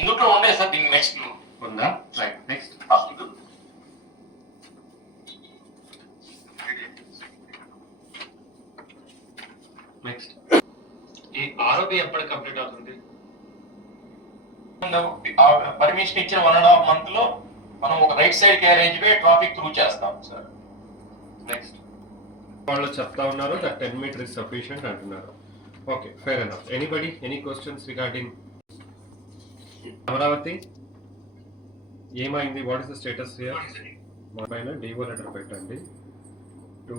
ఇందులో ఉండే సార్ దీనికి నెక్స్ట్ ఉందా? రైట్ నెక్స్ట్ నెక్స్ట్ ఈ ఆరోపి ఎప్పుడు కంప్లీట్ అవుతుంది? పర్మిషన్ ఇచ్చిన వన్ అండ్ హాఫ్ మంత్లో మనం ఒక right side carriage way traffic through చేస్తాం సార్ నెక్స్ట్ వాళ్ళు చెప్తా ఉన్నారు that ten metre is sufficient అంటున్నారు. Okay fair enough anybody any questions regarding Amaravati? ఏమైంది? What is the status here మా పైన డివో లెటర్ పెట్టండి. టు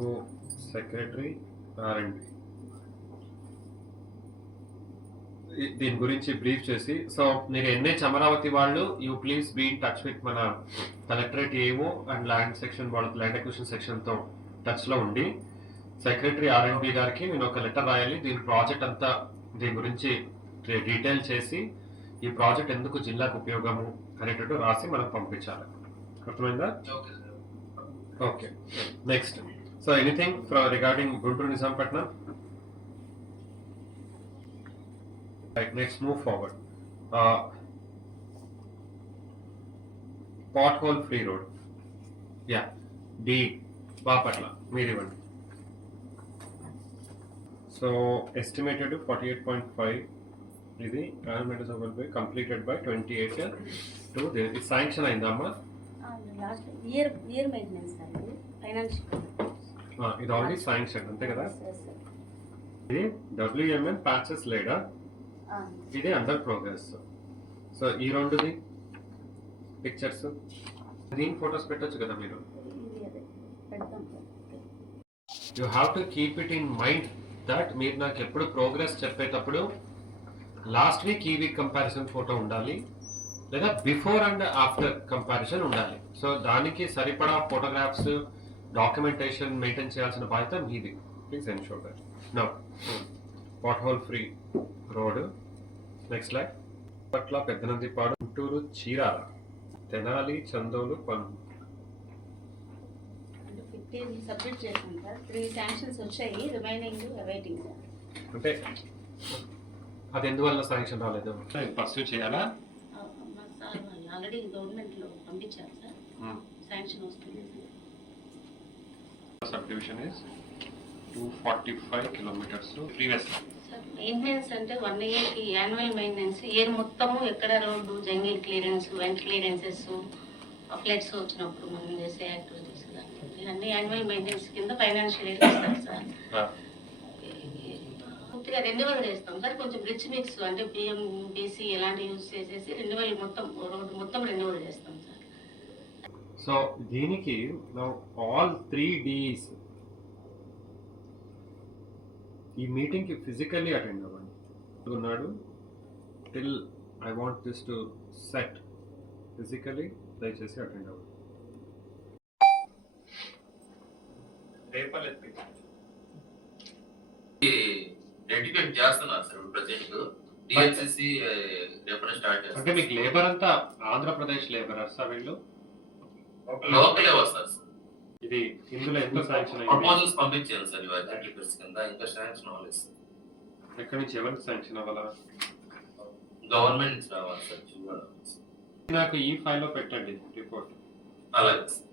సెక్రటరీ ఆర్ అండ్ దీని గురించి బ్రీఫ్ చేసి సో మీరు ఎన్హెచ్ అమరావతి వాళ్ళు you please be in touch with మన collectorate AO and land section వాళ్ళ ల్యాండ్ అక్విజిషన్ సెక్షన్తో టచ్లో ఉండి సెక్రటరీ ఆర్ఎండ్బి గారికి నేను ఒక లెటర్ రాయాలి. దీని ప్రాజెక్ట్ అంతా దీని గురించి డీటెయిల్ చేసి ఈ ప్రాజెక్ట్ ఎందుకు జిల్లాకు ఉపయోగము అనేటట్టు రాసి మనం పంపించాలి. అర్థమైందా? Okay next so anything regarding Guntur Nizampatnam right next move forward pothole free road ya the Bapatla మీరు ఇవ్వండి so estimated forty eight point five ఇది government by completed by twenty eight to ఇది శాంక్షన్ అయిందమ్మా? Last year year maintenance అండి financial ఆ, ఇది already sanction అంతే కదా? ఇది డబ్ల్యూఎంఎన్ ప్యాచెస్ లేడా? ఇది అండర్ ప్రోగ్రెస్ సో ఈ రెండుది పిక్చర్స్ దీని ఫొటోస్ పెట్టొచ్చు కదా మీరు? You have to keep it in mind that మీరు నాకు ఎప్పుడు ప్రోగ్రెస్ చెప్పేటప్పుడు లాస్ట్ వీక్ ఈ వీక్ కంపారిజన్ ఫోటో ఉండాలి లేదా బిఫోర్ అండ్ ఆఫ్టర్ కంపారిజన్ ఉండాలి. సో దానికి సరిపడా ఫోటోగ్రాఫ్స్ డాక్యుమెంటేషన్ మెయింటైన్ చేయాల్సిన బాధ్యత మీది. Please ensure that no pothole free road next like పట్ల Peddanandipadu Guntur Chirala. Tenali Chandolu fifteen submit sir. Three sanctions వచ్చాయి. రిమైనింగ్ అవైటింగ్ సార్ అంటే అది ఎందువల్ల శాంక్షన్ రాలేదు? పర్సూ చేయాలా? ఆల్రెడీ పంపించారు సార్. శాంక్షన్ వస్తుంది. Sub division is two forty five kilometers previous maintenance అంటే వన్ ఇయర్కి యాన్యువల్ మెయింటెనెన్స్ ఇయర్ మొత్తము ఎక్కడ road jungle clearance went clearances floods వచ్చినప్పుడు మనం చేసే యాక్టివిటీస్ ఇవన్నీ యాన్యువల్ మెయింటెనెన్స్ కింద ఫైనాన్షియల్ ఎయిడ్ ఇస్తారు సార్. పూర్తిగా రెన్యువల్ చేస్తాం సార్ కొంచెం రిచ్ మిక్స్ అంటే బిఎం బీసీ ఎలాంటి యూజ్ చేసేసి రెన్యువల్ మొత్తం రోడ్డు మొత్తం రెన్యువల్ చేస్తాం సార్. సో దీనికి ఆల్ త్రీ డీస్ ఈ మీటింగ్కి ఫిజికల్లీ అటెండ్ అవ్వండి. ఉన్నాడు till I want this to set physically దయచేసి అటెండ్ అవ్వండి. డెడికేట్ చేస్తున్నారు సార్ ప్రజెంట్. డిఎన్సిసి రేపటి స్టార్ట్ అంటే చేస్తారు మీకు లేబర్ అంతా ఆంధ్రప్రదేశ్ లేబరర్స్ వీళ్ళు? లోకలే వస్తారు సార్. ఇది ఇందులో ఎంత శాంక్షన్ ప్రపోజల్స్ పంపించాను సార్ ఇవి అర్జెంట్ రిక్వెస్ట్ కింద. ఇంకా శాంక్షన్ అవ్వలేదు సార్. ఎక్కడి నుంచి ఎవరికి శాంక్షన్ అవ్వాలా గవర్నమెంట్ నుంచి రావాలి సార్ చూడాలి. నాకు ఈ ఫైల్లో పెట్టండి రిపోర్ట్ అలాగే సార్.